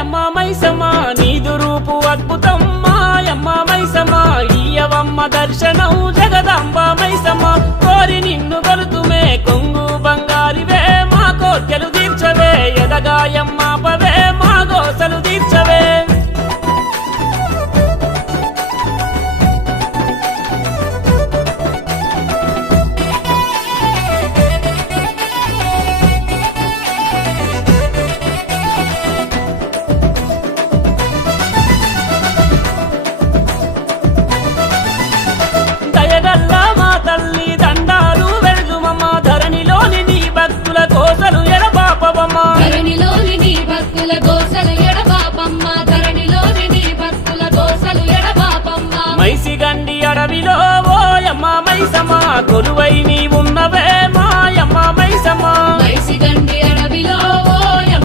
యమ్మ మైసమ్మ నీదు రూపు అద్భుతం మాయమ్మ మైసమ్మ ఇయ్యవమ్మ దర్శనం జగదాంబ మైసమ్మ కోరి నిన్ను కొలుతుమే కొంగు బంగారివే మా కోర్కెలు తీర్చవే ఎదగాయమ్మ పవే